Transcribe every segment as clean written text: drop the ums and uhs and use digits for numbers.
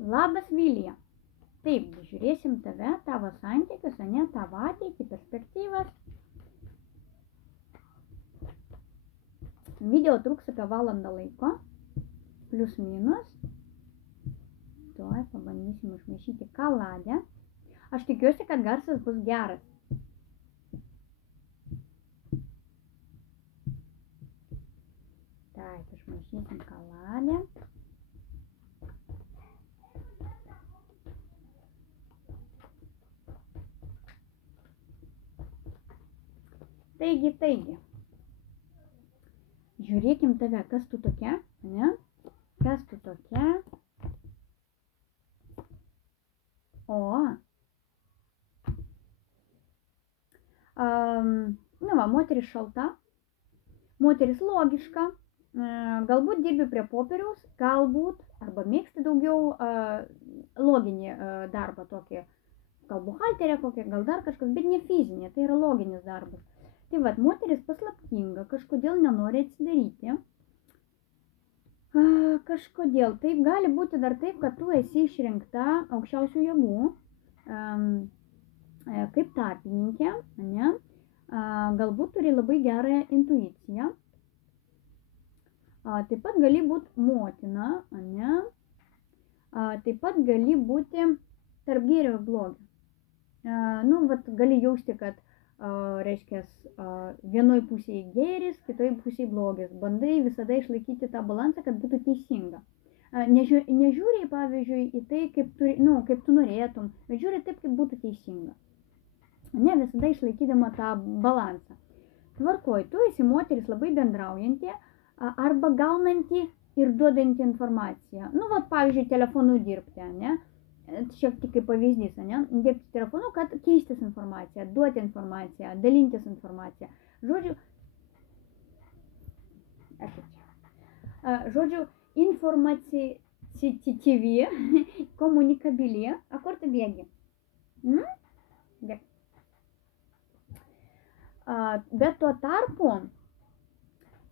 Labas, Vilija. Taip, žiūrėsim tave, tavo santykius, ane, tavo ateitį, perspektyvas. Video truks apie valandą laiko, plius minus. Tuoj pabandysim išmaišyti kaladę. Aš tikiuosi, kad garsas bus geras. Taip, išmaišysim kaladę. Taigi. Žiūrėkim tave, kas tu tokia, ne? Kas tu tokia? Moteris šalta, moteris logiška, galbūt dirbi prie popieriaus, galbūt, arba mėgsti daugiau loginį darbą tokį, gal buhalterė kokia, gal dar kažkas, bet ne fizinė, tai yra loginis darbas. Tai vat, moteris paslaptinga, kažkodėl nenori atsidaryti. Kažkodėl. Taip gali būti dar taip, kad tu esi išrinkta aukščiausių jėgų, kaip tarpininkė, ne? Galbūt turi labai gerą intuiciją. Taip pat gali būti motina, ne? Taip pat gali būti tarp gėrio ir blogio. Gali jausti, kad reiškia, vienoj pusėje gėris, kitoj pusėje blogis. Bandai visada išlaikyti tą balansą, kad būtų teisinga. Nežiūri, pavyzdžiui, į tai, kaip tu norėtum, bet žiūri taip, kaip būtų teisinga. Ne, visada išlaikydama tą balansą. Tvarkoj, tu esi moteris labai bendraujanti arba gaunanti ir duodanti informaciją. Pavyzdžiui, telefonu dirbti, ne? Šiek tiek kaip pavyzdys, ne? Dirbti telefonu, kad keistis informaciją, duoti informaciją, dalintis informaciją. Žodžiu, informatyvi, komunikabili. A kur tu bėgi? Bet tuo tarpu,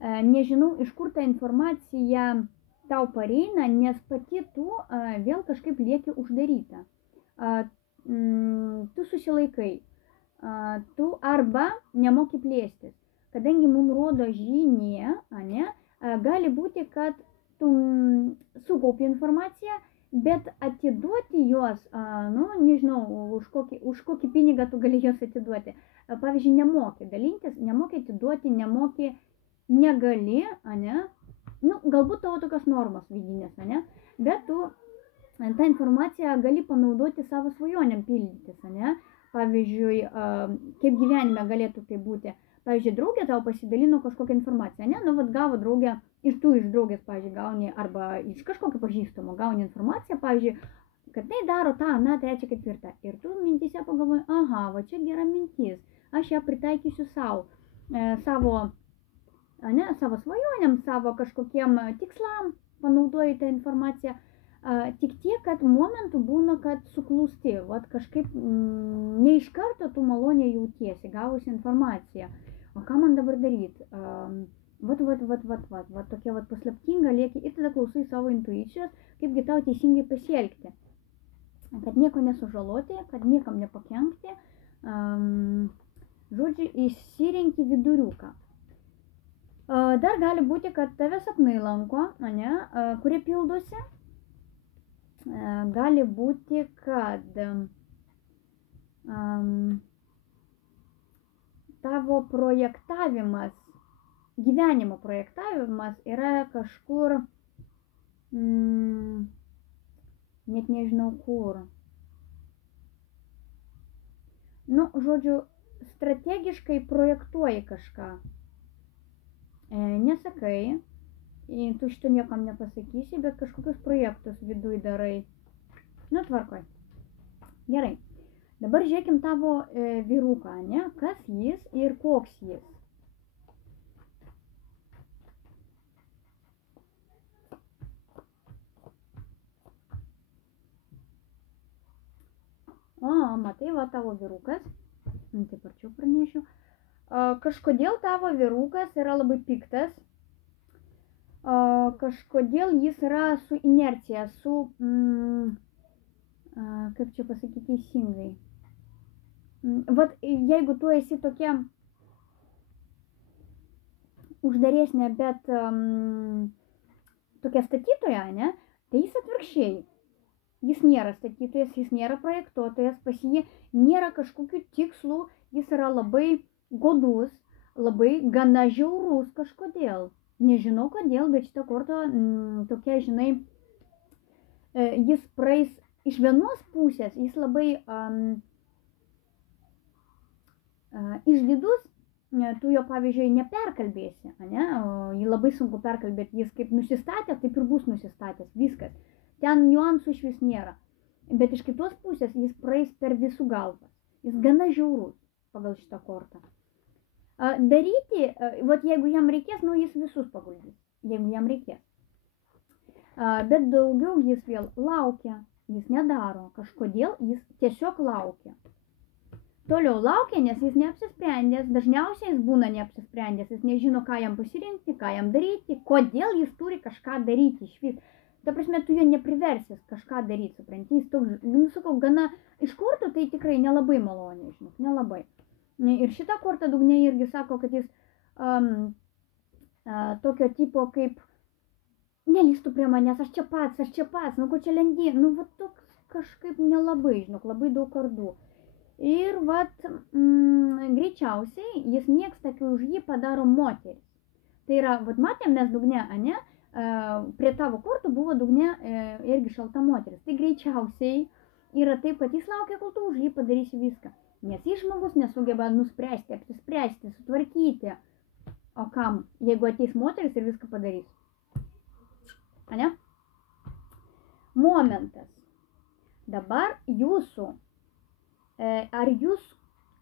nežinau, iš kur ta informacija tau pareina, nes pati tu vėl kažkaip lieki uždaryta. Tu susilaikai. Tu arba nemoki plėstis. Kadangi mums rodo žynė, gali būti, kad tu sukaupi informaciją, bet atiduoti jos, nežinau, už kokį pinigą tu gali jos atiduoti. Pavyzdžiui, nemoki dalintis, nemoki atiduoti, negali, galbūt tavo tokios normos vidinės, bet tu tą informaciją gali panaudoti savo svajonėm pildytis, Pavyzdžiui, kaip gyvenime galėtų tai būti. Pavyzdžiui, draugė tau pasidalino kažkokią informaciją, gavo draugė, iš draugės, pavyzdžiui, gauni, arba iš kažkokio pažįstamo gauni informaciją, pavyzdžiui, kad tai daro tą, trečią, ketvirtą. Ir tu mintyse pagalvoji, va čia gera mintis, aš ją pritaikysiu savo svajonėm, savo kažkokiem tikslam panaudoji tą informaciją. Tik tiek, kad momentų būna, kad suklūsti, kažkaip ne iš karto tu maloniai jautiesi, gavusi informaciją. O ką man dabar daryti? Tokia paslaptinga lieki ir tada klausai savo intuicijos, kaipgi tau teisingai pasielgti. Kad nieko nesužaloti, kad niekam nepakenkti. Žodžiu, išsirenki viduriuką. Dar gali būti, kad tave sapnai lanko, kurie pildosi. Gali būti, kad tavo projektavimas, gyvenimo projektavimas yra kažkur, net nežinau kur. Žodžiu, strategiškai projektuoji kažką. Nesakai, tu šito niekam nepasakysi, bet kažkokius projektus viduj darai. Tvarkoj. Gerai. Dabar žiūrėkim tavo vyruką, kas jis ir koks jis. Matai, tavo vyrukas. Taip arčiau pranešiu. Kažkodėl tavo vyrukas yra labai piktas. kažkodėl jis yra su inercija, su, kaip čia pasakyti teisingai. Vat jeigu tu esi tokia uždaresnė, bet tokia statytoja, ne, tai jis atvirkščiai. Jis nėra statytojas, jis nėra projektuotojas, pas jį nėra kažkokių tikslų, jis yra labai godus, labai gana žiaurus kažkodėl. Nežinau kodėl, bet šitą kortą tokia, žinai, jis praeis iš vienos pusės, jis labai išdidus, tu jo, pavyzdžiui, neperkalbėsi, ne? Jį labai sunku perkalbėti, jis kaip nusistatė, taip ir bus nusistatęs, viskas. Ten niuansų iš vis nėra. Bet iš kitos pusės jis praeis per visų galvas. Jis gana žiaurus pagal šitą kortą. Daryti, vat jeigu jam reikės, nu jis visus paguldys, jeigu jam reikės. Bet daugiau jis vėl laukia, jis nedaro, kažkodėl jis tiesiog laukia. Toliau laukia, nes jis neapsisprendęs, dažniausiai jis būna neapsisprendęs, jis nežino, ką jam pasirinkti, ką jam daryti, kodėl jis turi kažką daryti iš vis. Ta prasme, tu jo nepriversis kažką daryti, supranti, jis toks, nu, sakau, gana iš kortų tai tikrai nelabai maloniai, žinok, nelabai. Ir šitą kortą dugne irgi sako, kad jis tokio tipo kaip, nelįstų prie manęs, aš čia pats, nu ko čia lendi, nu va toks kažkaip nelabai, žinok, labai daug kardų. Ir vat, greičiausiai jis mėgsta, kai už jį padaro moteris. Tai yra, vat matėm mes dugne, ane? Prie tavo kortų buvo dugne irgi šalta moteris. Tai greičiausiai yra taip, kad jis laukia, kol tu už jį padarysi viską. Nes jis žmogus nesugeba nuspręsti, apsispręsti, sutvarkyti. O kam, jeigu ateis moteris ir viską padarys? Ane? Momentas. Dabar jūsų. Ar jūs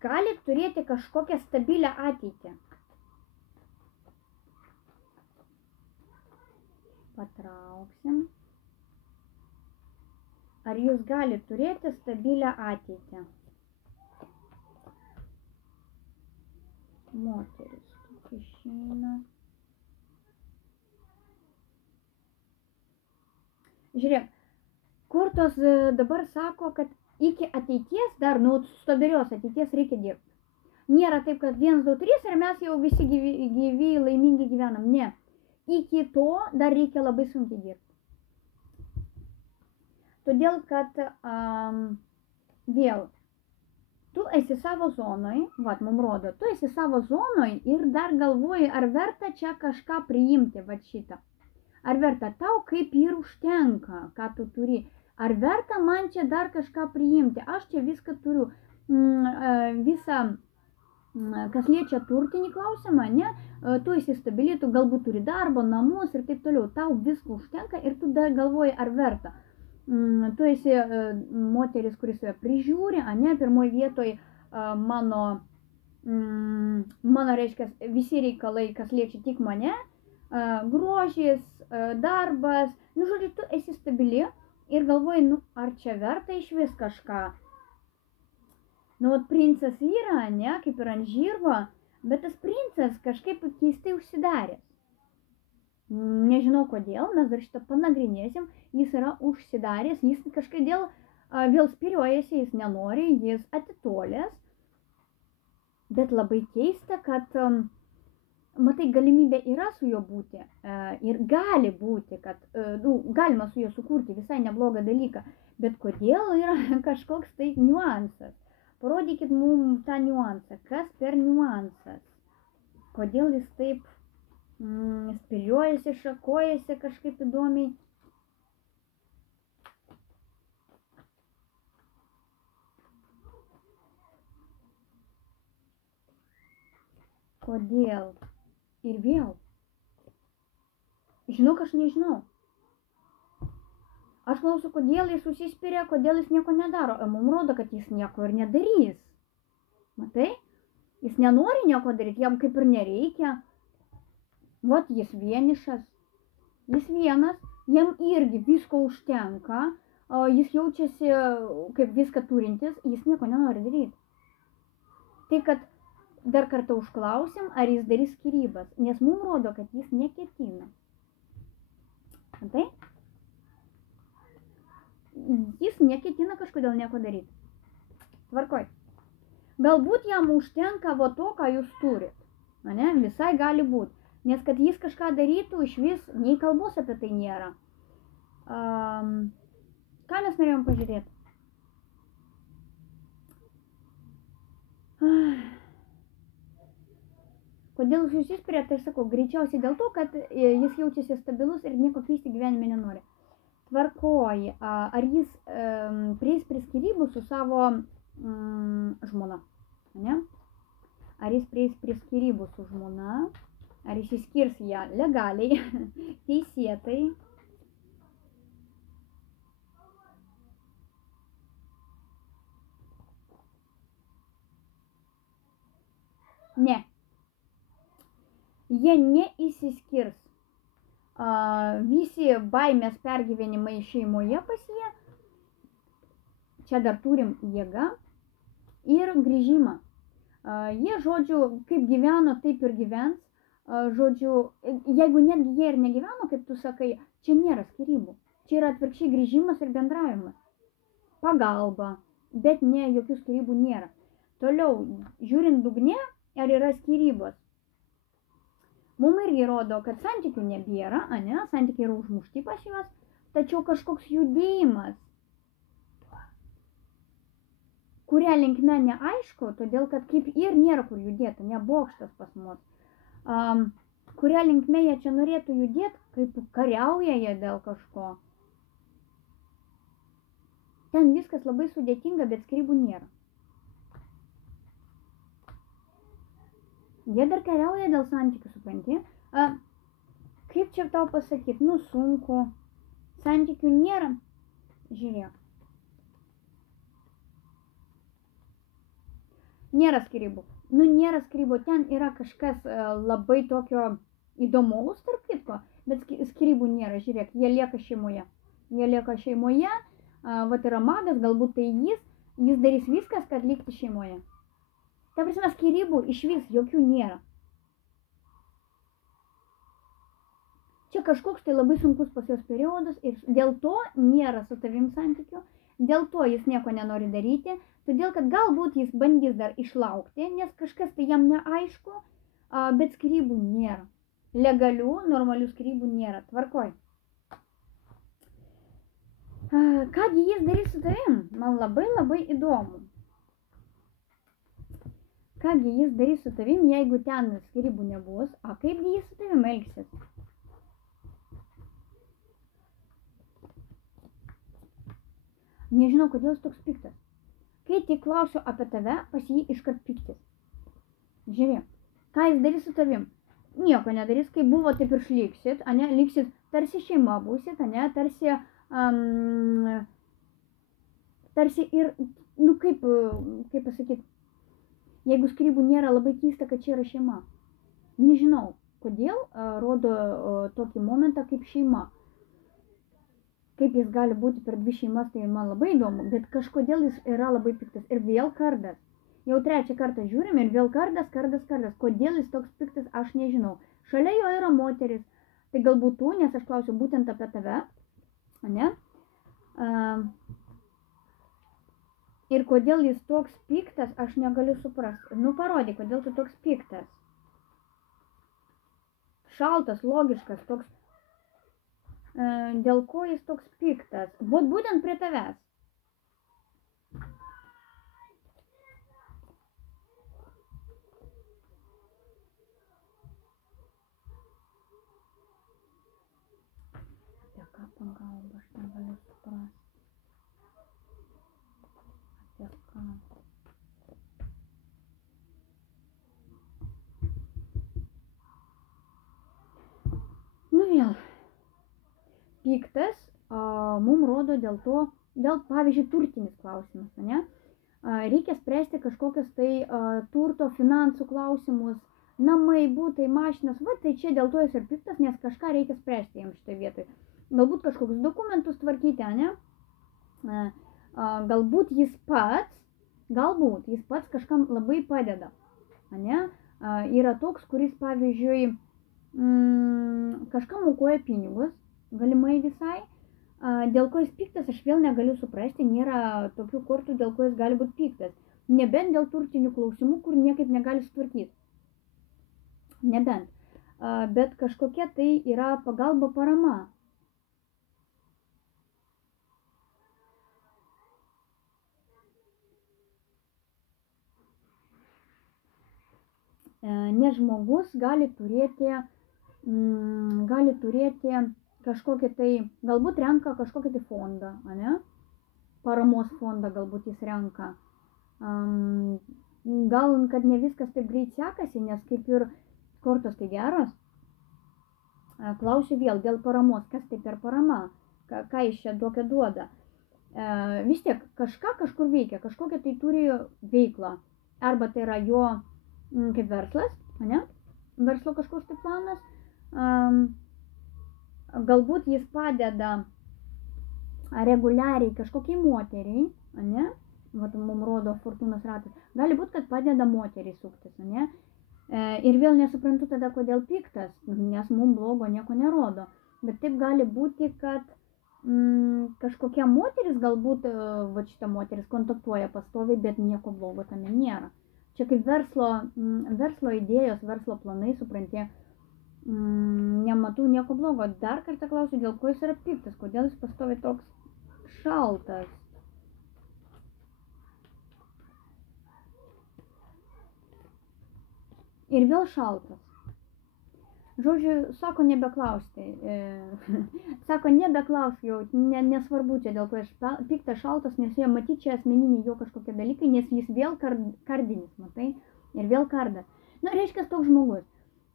galite turėti kažkokią stabilią ateitį? Patrauksim. Ar jūs galite turėti stabilią ateitį? Moteris. Išeina. Žiūrėk, kortos dabar sako, kad iki ateities dar, nu, stabilios ateities reikia dirbti. Nėra taip, kad 1, 2, 3 ir mes jau visi gyvi laimingi gyvenam. Ne. Iki to dar reikia labai sunkiai dirbti. Todėl, kad vėl, tu esi savo zonoj, vat, mums rodo, tu esi savo zonoj ir dar galvoji, ar verta čia kažką priimti, vat šitą. Ar verta tau kaip ir užtenka, ką tu turi. Ar verta man čia dar kažką priimti. Aš čia viską turiu, visą, kas liečia turtinį klausimą, ne? Tu esi stabili, tu galbūt turi darbo, namus ir taip toliau. Tau visko užtenka ir tu dar galvoji, ar verta. Tu esi moteris, kuris save prižiūri, ne? Pirmoje vietoje mano, reiškia, visi reikalai, kas liečia tik mane, grožis, darbas, nu, žodžiu, tu esi stabili ir galvoji, nu, ar čia verta iš vis kažką. Nu, vat princas yra, ne, kaip ir ant žirgo, bet tas princas kažkaip keistai užsidaręs. Nežinau kodėl, mes dar šitą panagrinėsim, jis yra užsidaręs, jis kažkodėl vėl spiriuojasi, jis nenori, jis atitolęs, bet labai keista, kad, matai, galimybė yra su juo būti ir gali būti, kad, galima su juo sukurti visai neblogą dalyką, bet kodėl yra kažkoks tai niuansas. Parodykit mums tą niuansą, kas per niuansas, kodėl jis taip spiriuojasi, šakojasi kažkaip įdomiai. Kodėl? Ir vėl. Žinok, aš nežinau. Aš klausiu, kodėl jis užsispiria, kodėl jis nieko nedaro. Mums rodo, kad jis nieko ir nedarys. Matai? Jis nenori nieko daryti, jam kaip ir nereikia. Vat jis vienišas. Jis vienas, jam irgi visko užtenka. Jis jaučiasi kaip viską turintis, jis nieko nenori daryti. Tai, kad dar kartą užklausim, ar jis darys skyrybas, nes mums rodo, kad jis neketina. Tai jis neketina kažkodėl nieko daryti. Tvarkoj. Galbūt jam užtenka va to, ką jūs turit. Ne? Visai gali būti. Nes kad jis kažką darytų, iš vis nei kalbos apie tai nėra. Ką mes norėjom pažiūrėti? Kodėl jūs įspirėt, tai sakau, greičiausiai dėl to, kad jis jaučiasi stabilus ir nieko keisti gyvenime nenori. Tvarkoj, ar jis prieis prie skyrybų su savo žmona? Ne? Ar jis prieis prie skyrybų su žmona? Ar jis išskirs ją legaliai, teisėtai? Ne. Jie neįsiskirs. Visi baimės pergyvenimai šeimoje pas jie. Čia dar turim jėgą ir grįžimą. Jie, žodžiu, kaip gyveno, taip ir gyvens. Žodžiu, jeigu netgi jie ir negyveno, kaip tu sakai, čia nėra skyrybų. Čia yra atvirkščiai grįžimas ir bendravimas. Pagalba, bet ne, jokių skyrybų nėra. Toliau, žiūrint dugne, ar yra skyrybos. Mums irgi rodo, kad santykių nebėra, ne? Santykiai yra užmušti pas juos, tačiau kažkoks judėjimas, kuria linkme neaišku, todėl kad kaip ir nėra kur judėti, nebokštas pas mus. Kuria linkme jie čia norėtų judėti, kaip kariauja jie dėl kažko. Ten viskas labai sudėtinga, bet skyrybų nėra. Jie dar kariauja dėl santykių, supranti? Kaip čia tau pasakyti? Nu, sunku. Santykių nėra. Žiūrėk. Nėra skyrybų. Nu, nėra skyrybų. Ten yra kažkas labai tokio įdomaus, tarp kitko, bet skyrybų nėra. Žiūrėk, jie lieka šeimoje. Jie lieka šeimoje. Vat yra magas, galbūt tai jis darys viskas, kad likti šeimoje. Ta prasme, skyrybų iš vis jokių nėra. Čia kažkoks tai labai sunkus pas jos periodas ir dėl to nėra su tavim santykių, dėl to jis nieko nenori daryti, todėl kad galbūt jis bandys dar išlaukti, nes kažkas tai jam neaišku, bet skyrybų nėra. Legalių, normalių skyrybų nėra. Tvarkoj. Kągi jis darys su tavim? Man labai įdomu. Kągi jis darys su tavim, jeigu ten skyrybų nebus, kaipgi jis su tavim elgsis? Nežinau, kodėl jis toks piktas. Kai tik klausiu apie tave, pas jį iškart piktis. Žiūrėk, ką jis darys su tavim? Nieko nedarys, kaip buvo, taip ir šliksit, ane, liksit, tarsi šeima būsit, ane, tarsi ir, nu kaip pasakyti, jeigu skyrybų nėra, labai keista, kad čia yra šeima. Nežinau, kodėl rodo tokį momentą kaip šeima. Kaip jis gali būti per dvi šeimas, tai man labai įdomu, bet kažkodėl jis yra labai piktas. Ir vėl kardas. Jau trečią kartą žiūrim ir vėl kardas. Kodėl jis toks piktas, aš nežinau. Šalia jo yra moteris. Tai galbūt tu, nes aš klausiu būtent apie tave. Ne? Ir kodėl jis toks piktas, aš negaliu suprasti. Nu, parodyk, kodėl tu toks piktas. Šaltas, logiškas, toks. Dėl ko jis toks piktas? Būtent prie tavęs. Apie ką pagalba, aš negaliu suprasti. Apie ką? Nu vėl. Piktas mums rodo dėl to, pavyzdžiui, turtinis klausimas, ne? Reikia spręsti kažkokias tai turto, finansų klausimus, namai, būtai, mašinas, va, tai čia dėl to jis ir piktas, nes kažką reikia spręsti jam šitoj vietoj. Galbūt kažkokius dokumentus tvarkyti, ne? Galbūt jis pats kažkam labai padeda, ne? Yra toks, kuris, pavyzdžiui, kažkam aukoja pinigus, galimai visai. Dėl ko jis piktas, aš vėl negaliu suprasti, nėra tokių kortų, dėl ko jis gali būti piktas. Nebent dėl turtinių klausimų, kur niekaip negali sutvarkyti. Nebent. Bet kažkokia tai yra pagalba, parama. Nes žmogus gali turėti kažkokį tai, galbūt renka kažkokį tai fondą, ne? Paramos fondą galbūt jis renka. Gal, kad ne viskas taip greit sekasi, nes kaip ir kortos tai geros. Klausiu vėl dėl paramos, kas tai per parama, ką jis čia tokio duoda. Vis tiek kažką kažkur veikia, kažkokią tai turi veiklą. Arba tai yra jo kaip verslas, ne? Verslo kažkoks tai planas. Galbūt jis padeda reguliariai kažkokiai moteriai, ne? Vat mums rodo fortūnos ratas. Gali būti, kad padeda moteriai suktis, ne? Ir vėl nesuprantu tada, kodėl piktas, nes mums blogo nieko nerodo. Bet taip gali būti, kad kažkokia moteris, galbūt va šita moteris kontaktuoja pastoviai, bet nieko blogo tame nėra. Čia kaip verslo idėjos, verslo planai, supranti, nematau nieko blogo. Dar kartą klausiu, dėl ko jis yra piktas, kodėl jis pastoviai toks šaltas. Ir vėl šaltas. Žodžiu, sako nebeklausti. Sako nebeklaus jau, nesvarbu čia dėl ko aš piktas, šaltas, nes jie matyti čia asmeniniai jo kažkokie dalykai, nes jis vėl kardinis, matai, ir vėl karda. Na, reiškia, toks žmogus.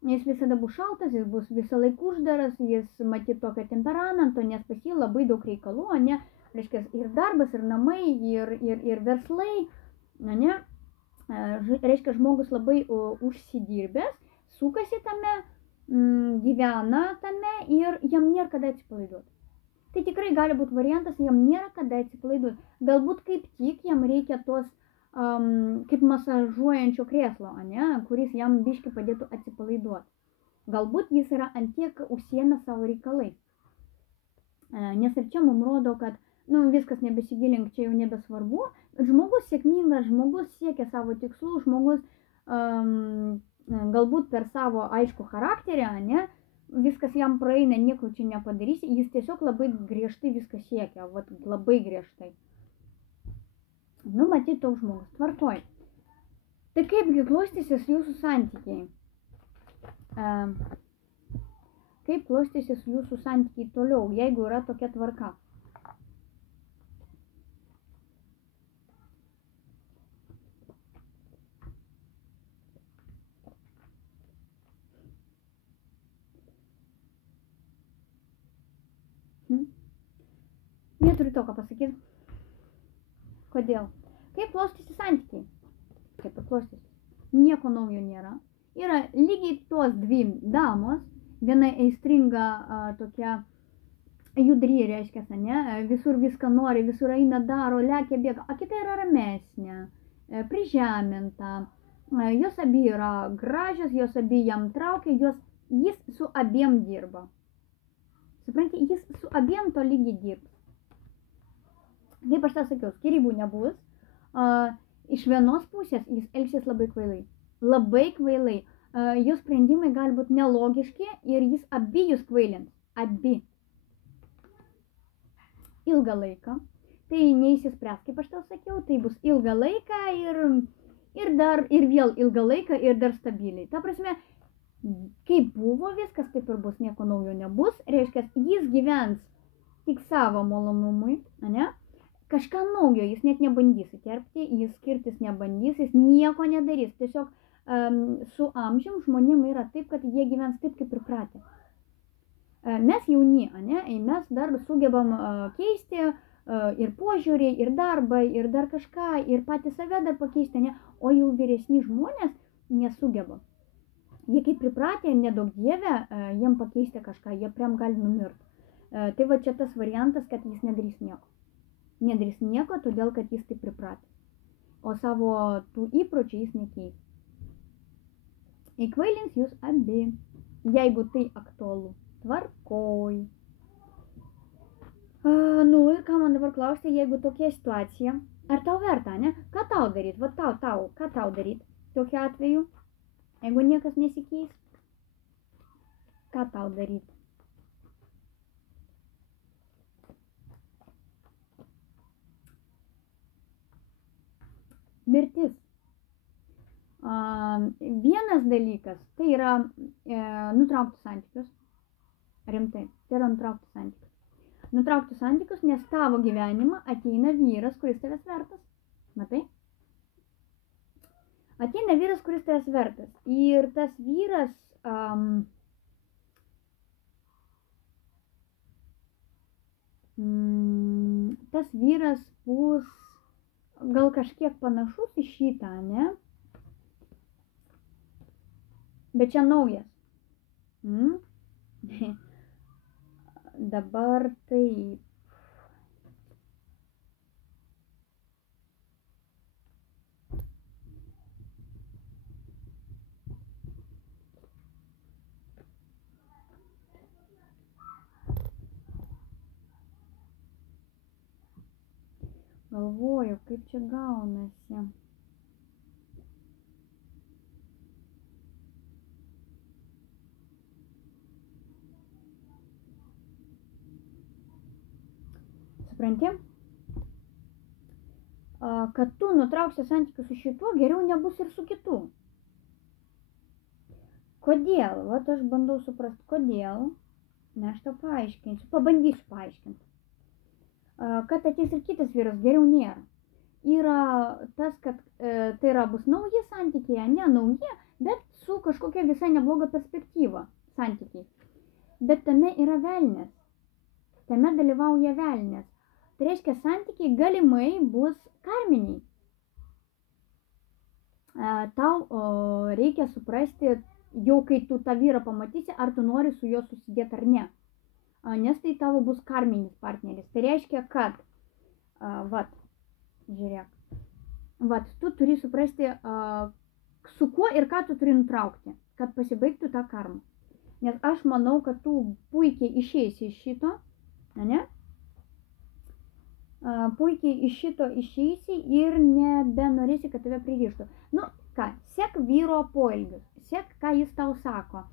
Jis visada bus šaltas, jis bus visą laiką uždaras, jis matyti tokio temperamento, nes pas jį labai daug reikalų, ne, reiškia, ir darbas, ir namai, ir verslai, ne. Reiškia, žmogus labai užsidirbęs, sukasi tame, gyvena tame ir jam nėra kada atsipalaiduoti. Tai tikrai gali būti variantas, jam nėra kada atsipalaiduoti. Galbūt kaip tik jam reikia tos kaip masažuojančio krėslo, ne, kuris jam biškį padėtų atsipalaiduoti. Galbūt jis yra antiek užsiėmęs savo reikalai. Nes ir čia mums rodo, kad viskas nebesigilink, čia jau nebesvarbu. Žmogus sėkmingas, žmogus siekia savo tikslų, žmogus galbūt per savo aišku charakterį, ne, viskas jam praeina, nieko čia nepadarysi, jis tiesiog labai griežtai viską siekia, labai griežtai. Matyt, toks žmogus, tvarkoj. Tai kaipgi klostysis jūsų santykiai? Kaip klostysis jūsų santykiai toliau, jeigu yra tokia tvarka? Neturiu to, ką pasakyti. Kodėl? Kaip klostysis santykiai? Kaip klostysis? Nieko naujo nėra. Yra lygiai tos dvi damos, viena aistringa tokia judri, reiškia, ne, visur viską nori, visur eina, daro, lekia, bėga, o kita yra ramesnė, prižeminta, jos abi yra gražios, jos abi jam traukia, jis su abiem dirba. Supranti, jis su abiem to lygiai dirbs. Kaip aš tą sakiau, skyrybų nebus. Iš vienos pusės jis elgsis labai kvailai. Labai kvailai. Jo sprendimai gali būti nelogiški ir jis abi jūs kvailins. Abi. Ilgą laiką. Tai neįsispręs, kaip aš tau sakiau, tai bus ilgą laiką ir vėl ilgą laiką ir dar stabiliai. Ta prasme, kaip buvo viskas, taip ir bus, nieko naujo nebus. Reiškia, jis gyvens tik savo malonumui, ne? Kažką naujo jis net nebandys įterpti, jis skirtis nebandys, jis nieko nedarys. Tiesiog su amžium žmonėm yra taip, kad jie gyvens taip, kaip pripratę. Mes jauni, ne? Mes dar sugebam keisti ir požiūrį, ir darbą, ir dar kažką, ir patį save dar pakeisti, ne? O jau vyresni žmonės nesugeba. Jie kaip pripratę, nedaug dievę, jiem pakeisti kažką, jie priam gali numirti. Tai va čia tas variantas, kad jis nedarys nieko. Nedarys nieko, todėl kad jis taip pripratė. O savo tų įpročių jis nekeis. Įkvailins jūs abi, jeigu tai aktualu. Tvarkoj. Nu ir ką man dabar klausti, jeigu tokia situacija, ar tau verta, ne? Ką tau daryt? Va ką tau daryt tokiu atveju, jeigu niekas nesikeis? Ką tau daryt? Mirtis. Vienas dalykas, tai yra nutraukti santykius. Rimtai, tai yra nutraukti santykius. Nutraukti santykius, nes tavo gyvenimą ateina vyras, kuris tavęs vertas. Matai? Ateina vyras, kuris tavęs vertas. Ir tas vyras bus gal kažkiek panašus į šitą, ne? Bet čia naujas. Dabar taip. Galvoju, kaip čia gaunasi. Supranti? Kad tu nutrauksi santykius su šituo, geriau nebus ir su kitu. Kodėl? Vat aš bandau suprasti, kodėl. Ne, aš tau paaiškinsiu. Pabandysiu paaiškinti. Kad ateis ir kitas vyras, geriau nėra. Yra tas, kad tai yra bus nauji santykiai, ne nauji, bet su kažkokia visai nebloga perspektyva santykiai. Bet tame yra velnės. Tame dalyvauja velnės. Tai reiškia, santykiai galimai bus karminiai. Tau reikia suprasti, jau kai tu tą vyrą pamatysi, ar tu nori su juo susidėti ar ne. Nes tai tavo bus karminis partneris. Tai reiškia, kad, žiūrėk, tu turi suprasti, su kuo ir ką tu turi nutraukti, kad pasibaigtų tą karmą. Nes aš manau, kad tu puikiai išeisi iš šito, ne? Puikiai iš šito išeisi ir nebenorėsi, kad tave pririštų. Nu, ką, sek vyro poelgius, sek, ką jis tau sako.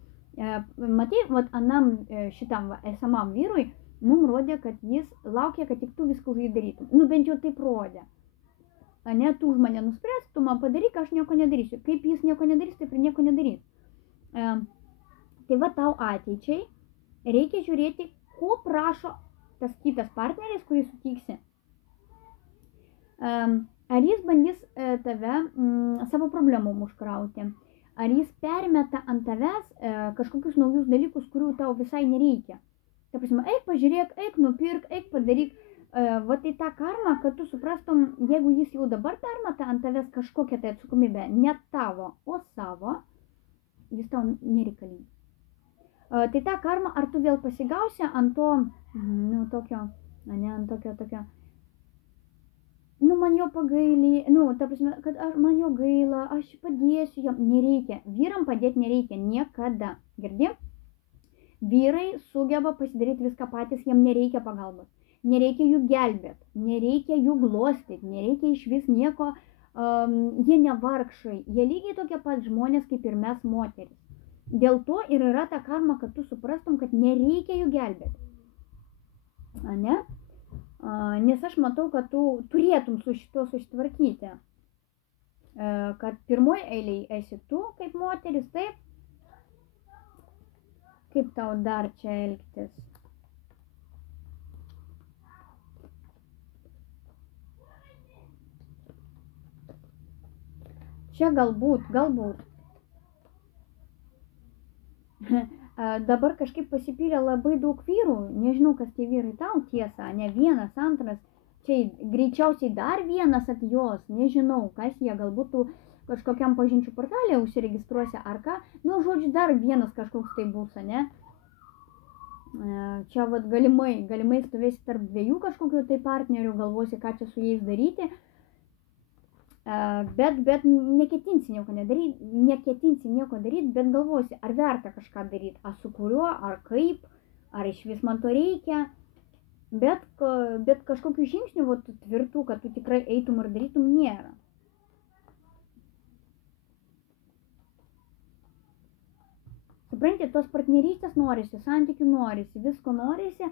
Matai, vat anam šitam esamam vyrui mums rodė, kad jis laukia, kad tik tu viską už jį darytum. Nu, bent jau taip rodė. Ne, tu už mane nuspręs, tu man padaryk, aš nieko nedarysiu. Kaip jis nieko nedarys, taip ir nieko nedarys. Tai va tau ateičiai reikia žiūrėti, ko prašo tas kitas partneris, kurį sutiksi. Ar jis bandys tave savo problemom užkrauti? Ar jis permeta ant tavęs kažkokius naujus dalykus, kurių tau visai nereikia? Ta prasme, eik pažiūrėk, eik nupirk, eik padaryk. Va tai ta karma, kad tu suprastum, jeigu jis jau dabar permeta ant tavęs kažkokią tai atsakomybę, ne tavo, o savo, jis tau nereikalingas. Tai ta karma, ar tu vėl pasigausi ant to, nu, tokio, ne, ant tokio, nu, man jo pagailį, nu, ta prasme, kad man jo gaila, aš padėsiu jam, nereikia, vyram padėti nereikia niekada, girdi? Vyrai sugeba pasidaryti viską patys, jam nereikia pagalbos, nereikia jų gelbėti, nereikia jų glostyti, nereikia iš vis nieko, jie nevargšai, jie lygiai tokie pat žmonės kaip ir mes moteris. Dėl to ir yra ta karma, kad tu suprastum, kad nereikia jų gelbėti, ne? Nes aš matau, kad tu turėtum su šito susitvarkyti, kad pirmoji eilėje esi tu kaip moteris, taip, kaip tau dar čia elgtis. Čia galbūt. Dabar kažkaip pasipylė labai daug vyrų, nežinau, kas tie vyrai tau tiesa, ne vienas, antras, čia greičiausiai dar vienas atjos, nežinau, kas jie, galbūt tu kažkokiam pažinčių portalė užsiregistruosi ar ką, nu, žodžiu, dar vienas kažkoks tai bus, ne? Čia vat galimai stovėsi tarp dviejų kažkokių tai partnerių, galvosi, ką čia su jais daryti. Bet neketinsi nieko daryti, bet galvosi, ar verta kažką daryti, ar su kuriuo, ar kaip, ar iš vis man to reikia. bet kažkokių žingsnių vat, tvirtų, kad tu tikrai eitum ir darytum, nėra. Supranti, tos partnerystės norisi, santykių norisi, visko norisi,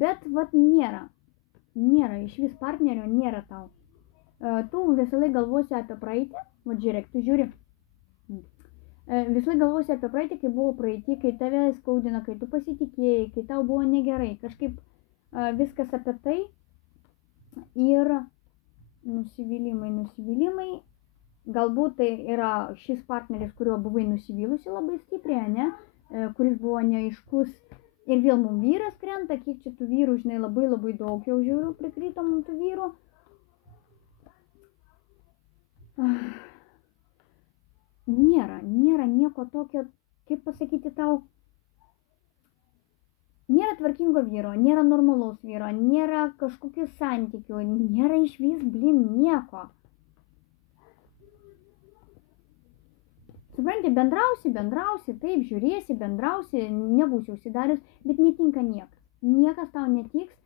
bet vat nėra. Nėra, iš vis partnerio nėra tau. Tu visą laiką galvosi apie praeitį, vat žiūrėk, tu žiūri. Visą laiką galvosi apie praeitį, kai buvo praeitį, kai tave skaudina, kai tu pasitikėjai, kai tau buvo negerai, kažkaip viskas apie tai ir nusivylimai. Galbūt tai yra šis partneris, kuriuo buvai nusivylusi labai stipriai, ne, kuris buvo neaiškus. Ir vėl mums vyras krenta, kiek čia tų vyrų, žinai, labai daug jau žiūriu, prikrito mums tų vyrų. Nėra nieko tokio, kaip pasakyti tau, nėra tvarkingo vyro, nėra normalaus vyro, nėra kažkokių santykių, nėra iš vis, nieko. Supranti, bendrausi, taip, žiūrėsi, bendrausi, nebūsi užsidarius, bet netinka niekas. Niekas tau netiks,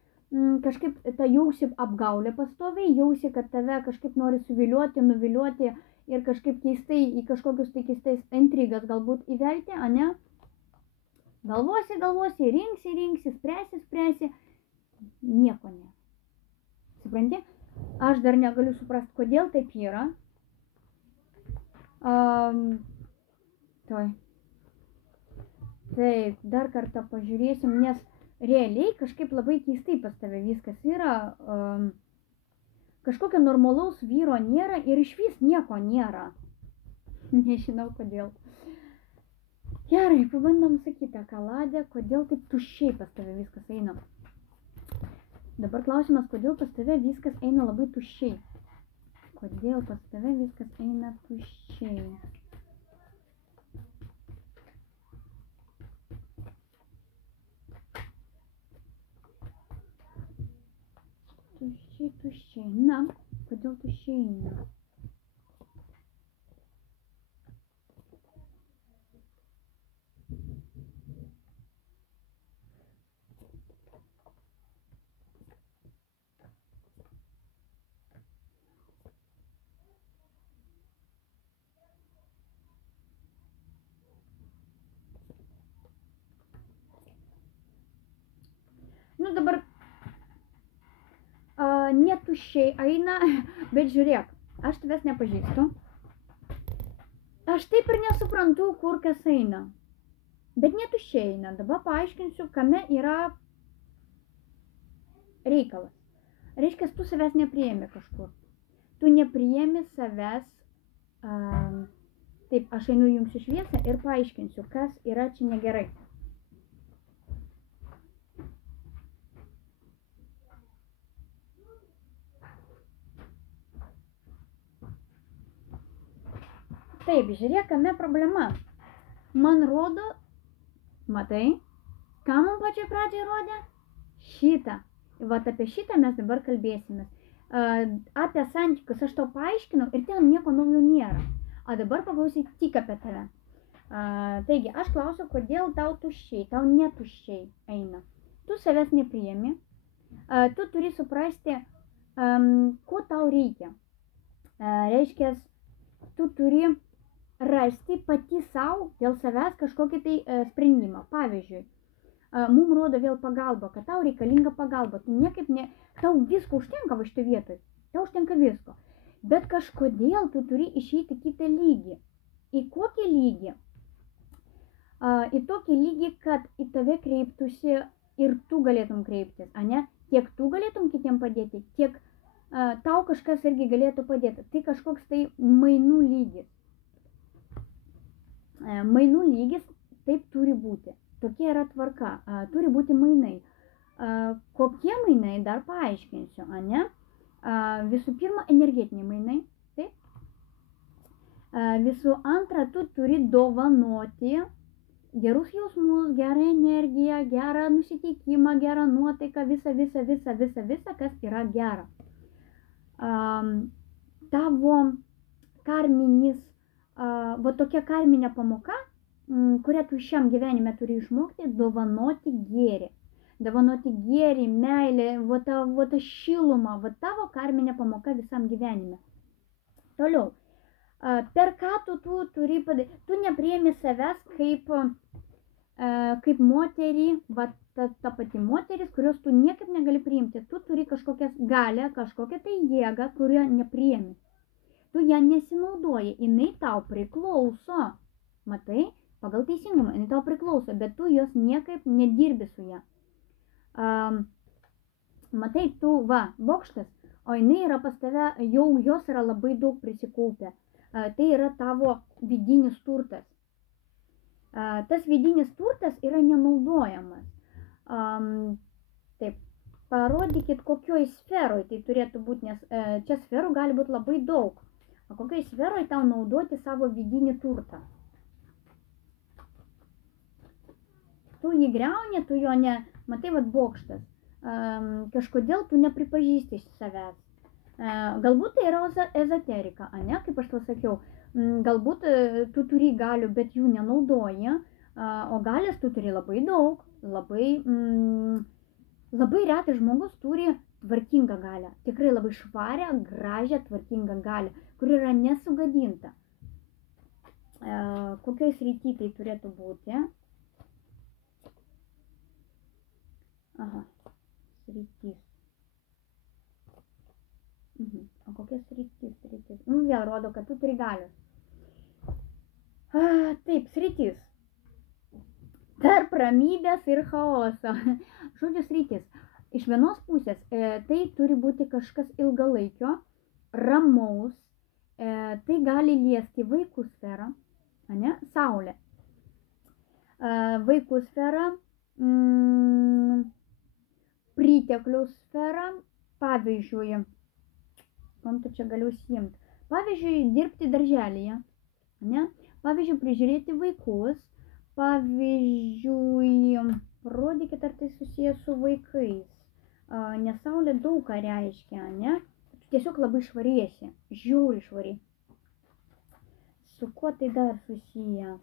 kažkaip ta jausi apgaulė pastoviai, jausi, kad tave kažkaip nori suviliuoti, nuviliuoti ir kažkaip keistai, į kažkokius tai keistais intrigas galbūt įvelti, ane? Galvosi, rinksi, spręsi, nieko ne. Supranti? Aš dar negaliu suprasti, kodėl taip yra. Taip, dar kartą pažiūrėsim, nes realiai kažkaip labai keistai pas tave viskas yra. Kažkokio normalaus vyro nėra ir iš vis nieko nėra. Nežinau kodėl. Gerai, pabandom sakyti, Kaladė, kodėl taip tuščiai pas tave viskas eina. Dabar klausimas, kodėl pas tave viskas eina labai tuščiai. Kodėl pas tave viskas eina tuščiai. Tuščiai. Na, kodėl tuščiai eina? Nu dabar netuščiai eina, bet žiūrėk, aš tavęs nepažįstu. Aš taip ir nesuprantu, kur kas eina. Bet netuščiai eina. Dabar paaiškinsiu, kame yra reikalas. Reiškia, tu savęs nepriėmi kažkur. Tu nepriėmi savęs. Taip, aš einu jums į šviesą ir paaiškinsiu, kas yra čia negerai. Taip, žiūrėk, kame problema. Man rodo, matai, ką man pačiai pradžiai rodė? Šitą. Vat apie šitą mes dabar kalbėsime. Apie santykius aš tau paaiškinau ir ten nieko naujo nėra. O dabar paklausyk tik apie tave. Taigi, aš klausiu, kodėl tau tuščiai, tau netuščiai eina. Tu savęs nepriėmi, tu turi suprasti, ko tau reikia. Reiškia, tu turi rasti pati savo dėl savęs kažkokį tai sprendimą. Pavyzdžiui, mums rodo vėl pagalba, kad tau reikalinga pagalba. Tu niekaip ne... Tau visko užtenka va šitą vietoj. Tau užtenka visko. Bet kažkodėl tu turi išeiti kitą lygį. Į kokį lygį? Į tokį lygį, kad į tave kreiptųsi ir tu galėtum kreiptis, ane? Tiek tu galėtum kitiem padėti, tiek tau kažkas irgi galėtų padėti. Tai kažkoks tai mainų lygis. Mainų lygis taip turi būti. Tokia yra tvarka. Turi būti mainai. Kokie mainai dar paaiškinsiu, ane? Visų pirma, energetiniai mainai. Taip? Visų antra, tu turi dovanoti gerus jausmus, gerą energiją, gerą nusiteikimą, gerą nuotaiką, visa, kas yra gera. Tavo karminis, va tokia karminė pamoka, kurią tu šiam gyvenime turi išmokti, dovanoti gėrį. dovanoti gėrį, meilę, va tą šilumą, va tavo karminė pamoka visam gyvenime. Toliau, per ką tu turi padaryti, tu nepriemi savęs kaip moterį, va ta pati moteris, kurios tu niekaip negali priimti, tu turi kažkokią galę, kažkokią tai jėgą, kurią nepriemi. Tu ją nesinaudoji, jinai tau priklauso, matai, pagal teisingumą, jinai tau priklauso, bet tu jos niekaip nedirbi su ją. Matai, tu bokštas, o jinai yra pas tave, jau jos yra labai daug prisikaupę. Tai yra tavo vidinis turtas. Tas vidinis turtas yra nenaudojamas. Taip, parodykit, kokioj sferoj tai turėtų būti, nes čia sferų gali būti labai daug. O kokioj sferoj tau naudoti savo vidinį turtą? Tu jį griauni, tu jo ne, matai, bokštas. Kažkodėl tu nepripažįsti savęs. Galbūt tai yra ezoterika, ne, kaip aš to sakiau. Galbūt tu turi galių, bet jų nenaudoji, o galės tu turi labai daug, labai retai žmogus turi tvarkingą galią, tikrai labai švarę, gražią, tvarkingą galią, kuri yra nesugadinta. Kokioj srity tai turėtų būti? Aha, sritis. O kokia sritis? Vėl rodo, kad tu turi galios. Taip, sritis. Tarp ramybės ir chaoso. Žodžiu, sritis. Iš vienos pusės tai turi būti kažkas ilgalaikio, ramaus, tai gali liesti vaikų sferą, ne, saulė. Vaikų sfera, priteklių sfera, pavyzdžiui, kam tu čia galiu užsiimti. Pavyzdžiui, dirbti darželyje, ne? Pavyzdžiui, prižiūrėti vaikus, pavyzdžiui, parodykit, ar tai susijęs su vaikais, nes saulė daug ką reiškia, ne? Tiesiog labai švariesi, žiauriai švari. Su kuo tai dar susiję?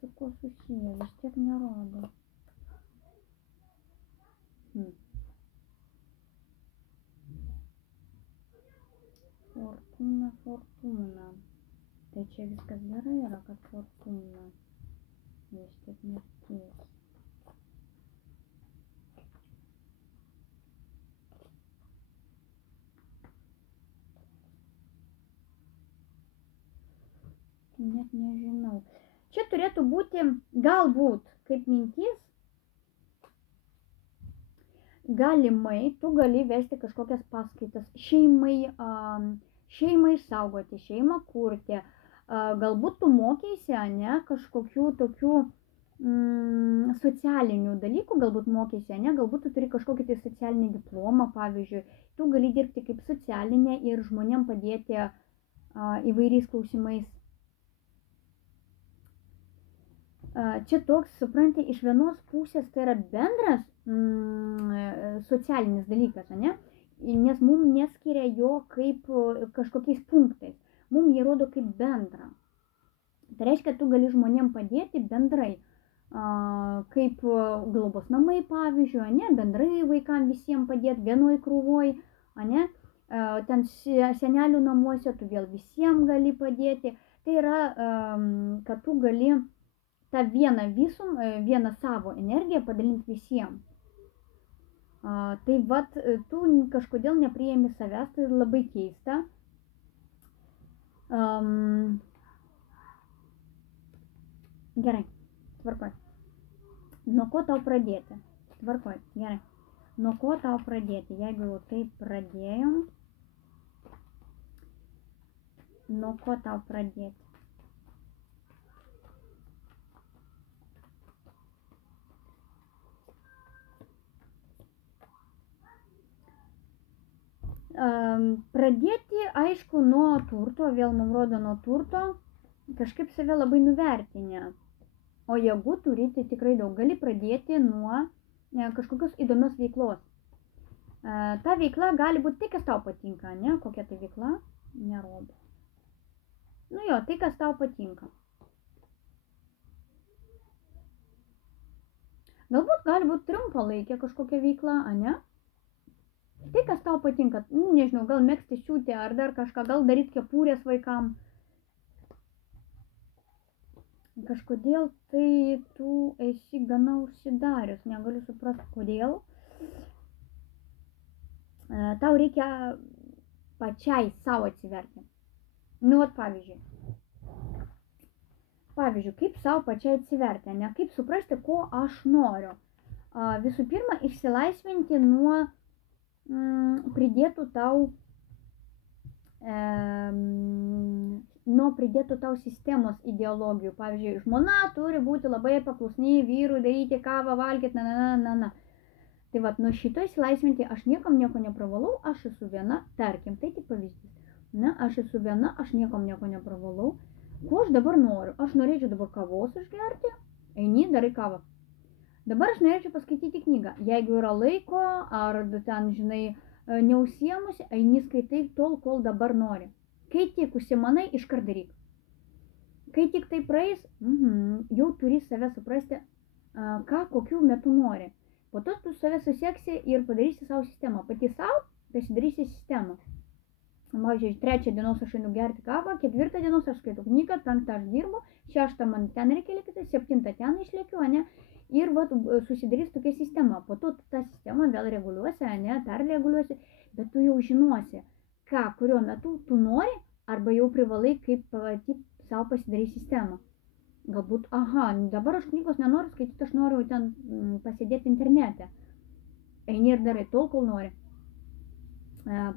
Su kuo susiję, vis tiek nerodo. Fortūna. Tai čia viskas gerai yra, kad fortūna. Vis tiek mirtis. Net nežinau. Čia turėtų būti, galbūt, kaip mintis, galimai tu gali vesti kažkokias paskaitas šeimai saugoti, šeimą kurti. Galbūt tu mokėsi, ne, kažkokių tokių socialinių dalykų, galbūt mokėsi, ne, galbūt tu turi kažkokį tai socialinį diplomą, pavyzdžiui. Tu gali dirbti kaip socialinė ir žmonėm padėti įvairiais klausimais. Čia toks, supranti, iš vienos pusės tai yra bendras socialinis dalykas, ne? Nes mums neskiria jo kaip kažkokiais punktais. Mums jį rodo kaip bendrą. Tai reiškia, tu gali žmonėm padėti bendrai. Kaip globos namai, pavyzdžiui, ne? Bendrai vaikam visiems padėti vienoj krūvoj, ne? Ten senelių namuose tu vėl visiems gali padėti. Tai yra, kad tu gali tą vieną savo energiją padalinti visiems. Tai vat, tu kažkodėl nepriėmi savęs, tai labai keista. Gerai, tvarkoj. Nuo ko tau pradėti? Tvarkoj, gerai. Nuo ko tau pradėti? Jeigu jau taip pradėjom, nuo ko tau pradėti? Pradėti, aišku, nuo turto, vėl mums rodo nuo turto, kažkaip save labai nuvertinę. O jėgų turite tikrai daug, gali pradėti nuo kažkokios įdomios veiklos. Ta veikla gali būti tai, kas tau patinka, ne? Kokia tai veikla? Nerodo. Nu jo, tai, kas tau patinka. Galbūt gali būti trumpalaikė kažkokia veikla, ane? Tai, kas tau patinka, nu, nežinau, gal mėgsti siūti ar dar kažką, gal daryti kepurės vaikam. Kažkodėl tai tu esi gana užsidarius, negaliu suprasti, kodėl. Tau reikia pačiai savo atsiverti. Nu, vat pavyzdžiui, kaip savo pačiai atsiverti, ne? Kaip suprasti, ko aš noriu. Visų pirma, išsilaisvinti nuo pridėtų tau sistemos ideologijų. Pavyzdžiui, žmona turi būti labai paklusni vyrui, daryti kavą, valgyti, Tai vat, nuo šito išsilaisvinti aš niekam nieko neprivalau, aš esu viena, tarkim, tai tik pavyzdys. Ne, aš esu viena, aš niekam nieko neprivalau. Ko aš dabar noriu? Aš norėčiau dabar kavos išgerti, eini, darai kavą. Dabar aš norėčiau paskaityti knygą. Jeigu yra laiko, ar ten, žinai, neužsiemusi, eini skaitai tol, kol dabar nori. Kai tik užsimanai, iškart daryk. Kai tik tai praeis, jau turi save suprasti, ką kokiu metu nori. Po to tu save susieksi ir padarysi savo sistemą. Pati savo pasidarysi sistemą. Pavyzdžiui, 3 dienos aš einu gerti kavą, 4 dienos aš skaitau knygą, 5 aš dirbu, 6 man ten reikia likti, 7 ten išlėkiu, ane? Ir vat, susidarys tokia sistema. Po to tą sistemą vėl reguliuosi, ane, perreguliuosi, bet tu jau žinosi, ką, kuriuo metu tu nori, arba jau privalai, kaip pati savo pasidarysi sistemą. Galbūt, dabar aš knygos nenoriu skaityti, aš noriu ten pasėdėti internete. Eini ir darai tol, kol nori.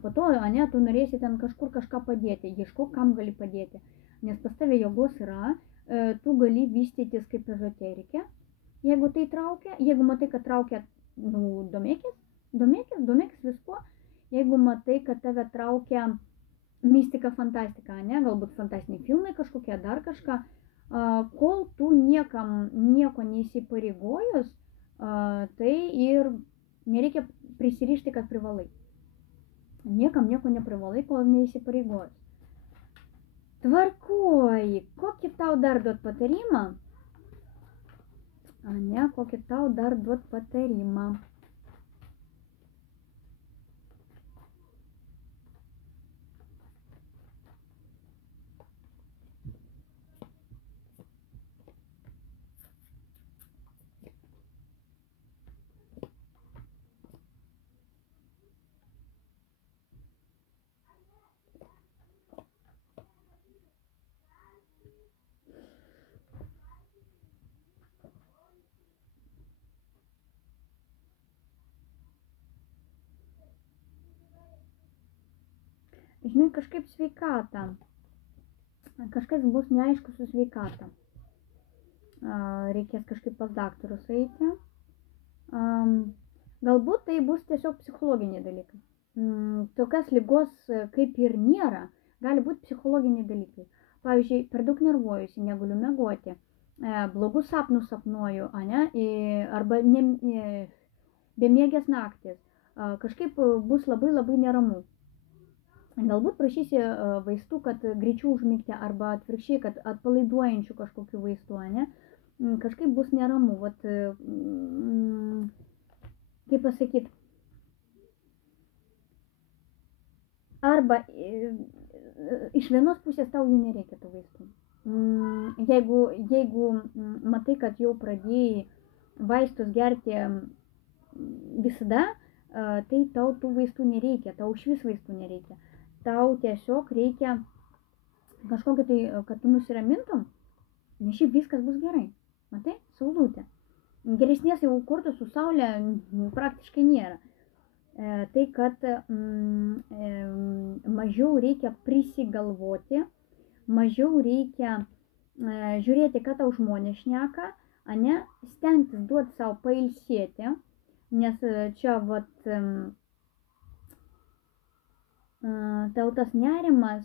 Po to, ane, tu norėsi ten kažkur kažką padėti, ieškok, kam gali padėti. Nes pas tave jėgos yra, tu gali vystytis kaip ezoterikė. Jeigu tai traukia, jeigu matai, kad traukia, domėkis viskuo. Jeigu matai, kad tave traukia mistika, fantastika, ne, galbūt fantastiniai filmai kažkokie, dar kažką, kol tu niekam nieko neįsipareigojus, tai ir nereikia prisirišti, kad privalai. Niekam nieko neprivalai, kol neįsipareigojus. Tvarkoj, kokį tau dar duot patarimą? Kokį tau dar duot patarimą? Žinai, kažkaip sveikata. Kažkas bus neaišku su sveikata. Reikės kažkaip pas daktarus eiti. Galbūt tai bus tiesiog psichologiniai dalykai. Tokias ligos kaip ir nėra, gali būti psichologiniai dalykai. Pavyzdžiui, per daug nervuojusi, negaliu miegoti, blogus sapnus sapnuoju, arba bemiegės naktis. Kažkaip bus labai labai neramu. Galbūt prašysi vaistų, kad greičiau užmigti, arba atvirkščiai, kad atpalaiduojančių kažkokių vaistų, ne? Kažkaip bus neramu, kaip pasakyti, arba iš vienos pusės tau jų nereikia tų vaistų. Jeigu matai, kad jau pradėjai vaistus gerti visada, tai tau tų vaistų nereikia, tau išvis vaistų nereikia. Tau tiesiog reikia kažkokį tai, kad tu nusiramintum, nes šiaip viskas bus gerai. Matai, saulutė. Geresnės jau kortos su saulė praktiškai nėra. Tai, kad mažiau reikia prisigalvoti, mažiau reikia žiūrėti, ką tau žmonės šneka, stengtis duoti savo pailsėti, nes čia tau tas nerimas,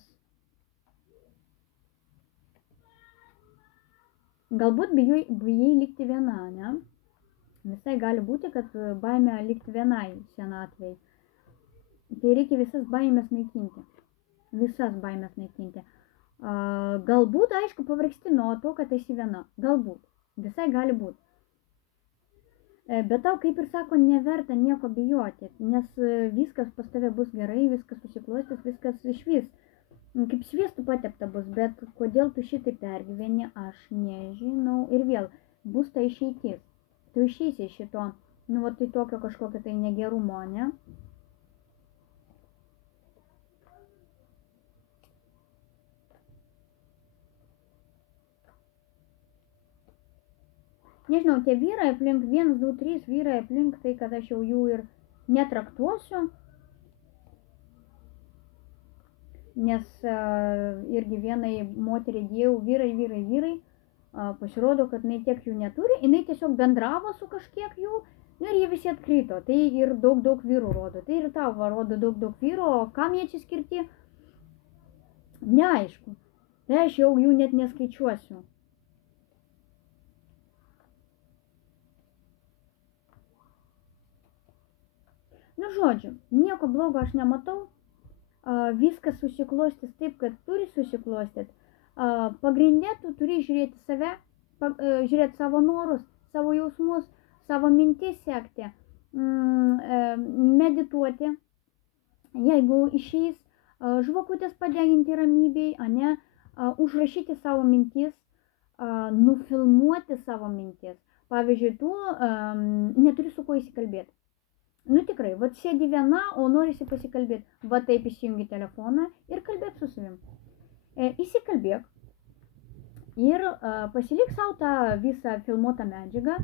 galbūt bijai likti viena, ne? Visai gali būti, kad baimė likti vienai senatvėj. Tai reikia visas baimės naikinti. Galbūt, aišku, pavargsti nuo to, kad esi viena. Galbūt. Visai gali būti. Bet tau, kaip ir sako, neverta nieko bijoti, nes viskas pas tave bus gerai, viskas susiklostys, viskas išvis. Kaip sviestu patepta bus, bet kodėl tu šitai pergyveni, aš nežinau. Ir vėl, bus ta išeitis. Tu išeisi iš šito, nu, va, tai tokio kažkokio tai negerumo, ne? Nežinau, tie vyrai aplink, 1, 2, 3 vyrai aplink, tai kad aš jau jų ir netraktuosiu, nes irgi vienai moteriai dėjau vyrai, pasirodo, kad jinai tiek jų neturi, jinai tiesiog bendravo su kažkiek jų, ir jie visi atkrito, tai ir daug vyrų rodo, tai ir tau rodo daug vyrų, o kam jie čia skirti, neaišku, tai aš jau jų net neskaičiuosiu. Nu, žodžiu, nieko blogo aš nematau, viskas susiklostys taip, kad turi susiklostyti. Pagrindė tu turi žiūrėti save, žiūrėti savo norus, savo jausmus, savo mintis sekti, medituoti, jeigu išeis, žvakutės padeginti ramybėj, ane, užrašyti savo mintis, nufilmuoti savo mintis. Pavyzdžiui, tu neturi su kuo įsikalbėti. Nu tikrai, vat sėdi viena, o norisi pasikalbėti. Va taip įsijungi telefoną ir kalbėk su savim. Įsikalbėk ir pasilik savo tą visą filmuotą medžiagą.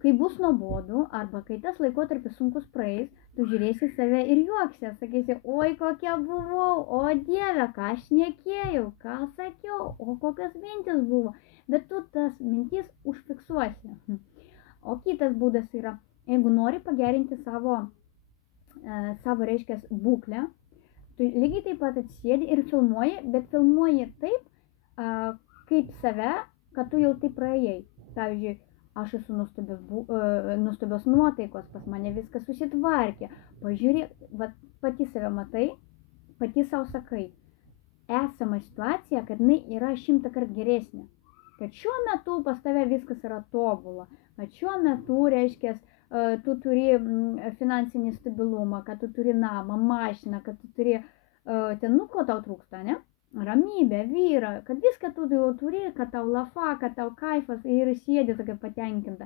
Kai bus nuobodu arba kai tas laikotarpis sunkus praeis, tu žiūrėsi save ir juoksi. Sakysi, oi kokia buvau, o dieve, ką aš šnekėjau, ką sakiau, o kokios mintis buvo. Bet tu tas mintis užfiksuosi. O kitas būdas yra, jeigu nori pagerinti savo reiškia, būklę, tu lygiai taip pat atsėdi ir filmuoji, bet filmuoji taip, kaip save, kad tu jau taip praėjai. Pavyzdžiui, aš esu nuostabios nuotaikos, pas mane viskas susitvarkė. Pažiūrėk, pati save matai, pati savo sakai. Esama situacija, kad jinai yra 100 kartų geresnė. Kad šiuo metu pas tave viskas yra tobula. Kad šiuo metu, reiškia, tu turi finansinį stabilumą, kad tu turi namą, mašiną, kad tu turi, ten, nu, ko tau trūksta, ne? Ramybę, vyrą, kad viską tu jau turi, kad tau lafa, kad tau kaifas ir sėdi tokia patenkinta.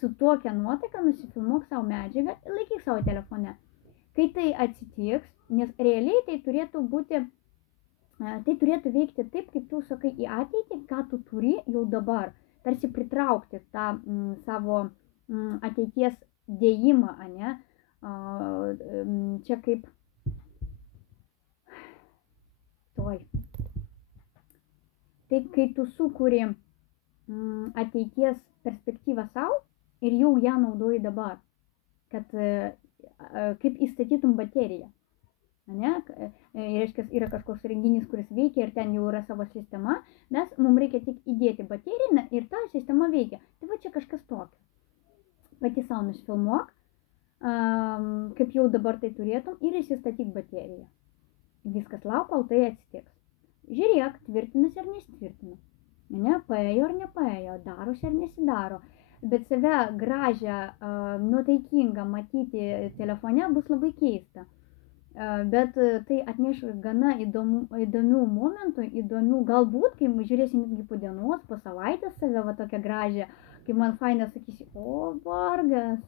Su tokia nuotaika nusifilmuok savo medžiagą ir laikyk savo telefone. Kai tai atsitiks, nes realiai tai turėtų būti, tai turėtų veikti taip, kaip tu sakai į ateitį, ką tu turi jau dabar. Tarsi pritraukti tą savo ateities dėjimą, ane? Čia kaip Tai kai tu sukuri ateities perspektyvą savo ir jau ją naudoji dabar, kad kaip įstatytum bateriją. Ne? Reiškia, yra kažkoks renginys, kuris veikia ir ten jau yra savo sistema, mums reikia tik įdėti bateriją ir ta sistema veikia. Tai va čia kažkas tokio. Pati savo nusifilmuok, kaip jau dabar tai turėtum ir įsistatyk bateriją. Viskas lauk, kol tai atsitiks. Žiūrėk, tvirtinasi ar nesitvirtina. Ne, paėjo ar nepaėjo, darosi ar nesidaro. Bet save gražią, nuotaikingą matyti telefone bus labai keista. Bet tai atneš gana įdomių momentų, galbūt, kai žiūrėsi netgi po dienos, po savaitės save va tokią gražią, kai man faina sakysi, o vargas,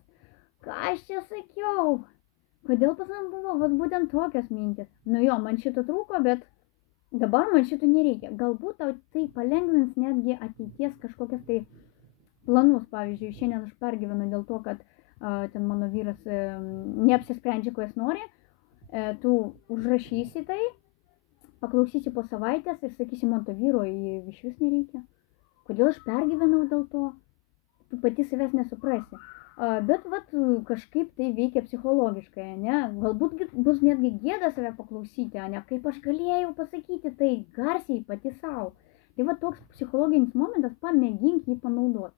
ką aš čia sakiau, kodėl pas man buvo būtent tokios mintis. Nu jo, man šito trūko, bet dabar man šito nereikia. Galbūt tau tai palengvins netgi ateities kažkokias tai planus. Pavyzdžiui, šiandien aš pergyvenu dėl to, kad ten mano vyras neapsisprendžia, ko jis nori. Tu užrašysi tai, paklausysi po savaitės ir sakysi, man to vyro iš vis nereikia. Kodėl aš pergyvenau dėl to? Tu pati savęs nesuprasi. Bet kažkaip tai veikia psichologiškai, ne? Galbūt bus netgi gėda save paklausyti, ne? Kaip aš galėjau pasakyti tai garsiai pati savo. Tai toks psichologinis momentas, pamėgink jį panaudoti.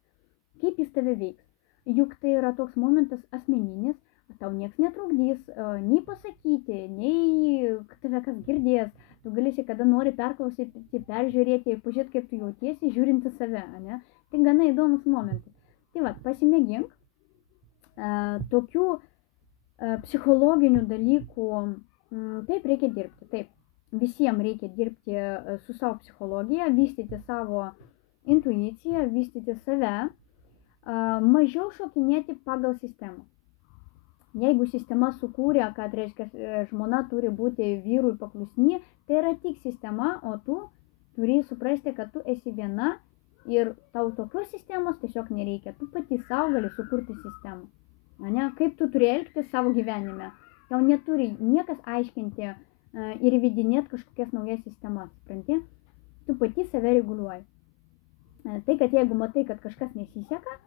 Kaip jis tave veiks? Juk tai yra toks momentas asmeninis, tau nieks netrukdys, nei pasakyti, nei tave kas girdės, tu galėsi, kada nori perklausyti, peržiūrėti ir pažiūrėti, kaip tu jautiesi, žiūrinti save, ne? Tai gana įdomus momentai. Tai va, pasimėgink tokių psichologinių dalykų, taip reikia dirbti, taip. Visiems reikia dirbti su savo psichologija, vystyti savo intuiciją, vystyti save, mažiau šokinėti pagal sistemą. Jeigu sistema sukūrė, kad reiškia žmona turi būti vyrui paklusni, tai yra tik sistema, o tu turi suprasti, kad tu esi viena ir tau tokios sistemos tiesiog nereikia. Tu pati savo gali sukurti sistemą. Ne? Kaip tu turi elgtis savo gyvenime. Tau neturi niekas aiškinti ir įvedinėti kažkokias naujas sistemas, supranti? Tu pati save reguliuoji. Tai, kad jeigu matai, kad kažkas nesiseka,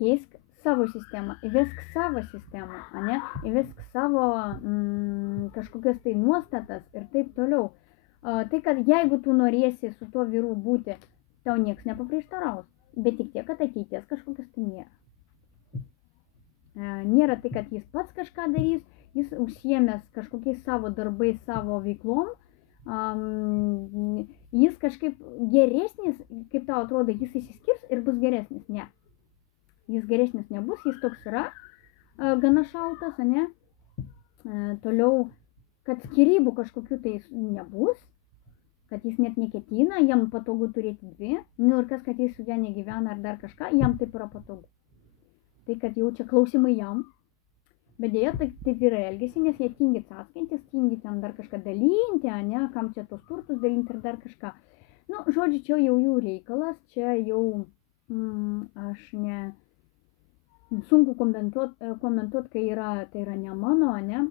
keisk savo sistemą, įvesk savo sistemą, ne? Įvesk savo kažkokias tai nuostatas ir taip toliau. Tai, kad jeigu tu norėsi su tuo vyru būti, tau nieks nepaprieštaraus, bet tik tiek, kad ateities kažkokias tai nėra. Nėra tai, kad jis pats kažką darys, jis užsiėmęs kažkokiais savo darbais, savo veiklom, jis kažkaip geresnis, kaip tau atrodo, jis įsiskirs ir bus geresnis, ne. Jis geresnis nebus, jis toks yra, gana šaltas, ne. Toliau, kad skyrybų kažkokių tai nebus, kad jis net neketina, jam patogu turėti dvi, nu ir kas, kad jis su ja negyvena ar dar kažką, jam taip yra patogu. Tai, kad jau čia klausimai jam, bet dėja taip yra elgesi, nes jie tingi atskintis, tingi ten dar kažką dalinti, ne, kam čia tos turtus dalinti ir dar kažką. Nu, žodžiu, čia jau jų reikalas, čia jau aš ne sunku komentuot, kai tai yra ne mano, ne.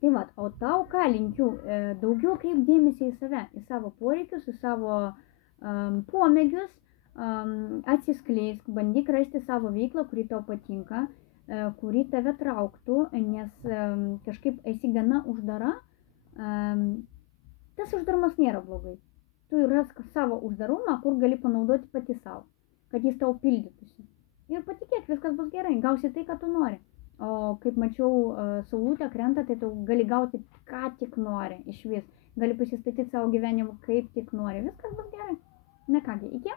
Tai va, o tau ką linkiu, daugiau kreip dėmesį į save, į savo poreikius, į savo pomėgius, atsiskleisk, bandyk rasti savo veiklą, kuri tau patinka, kuri tave trauktų, nes kažkaip esi gana uždara, tas uždarumas nėra blogai. Tu rask savo uždarumą, kur gali panaudoti pati savo, kad jis tau pildytųsi. Ir patikėk, viskas bus gerai, gausi tai, ką tu nori. O kaip mačiau, saulutė krenta, tai tu gali gauti, ką tik nori iš vis. Gali pasistatyti savo gyvenimą, kaip tik nori. Viskas bus gerai. Na kągi, iki.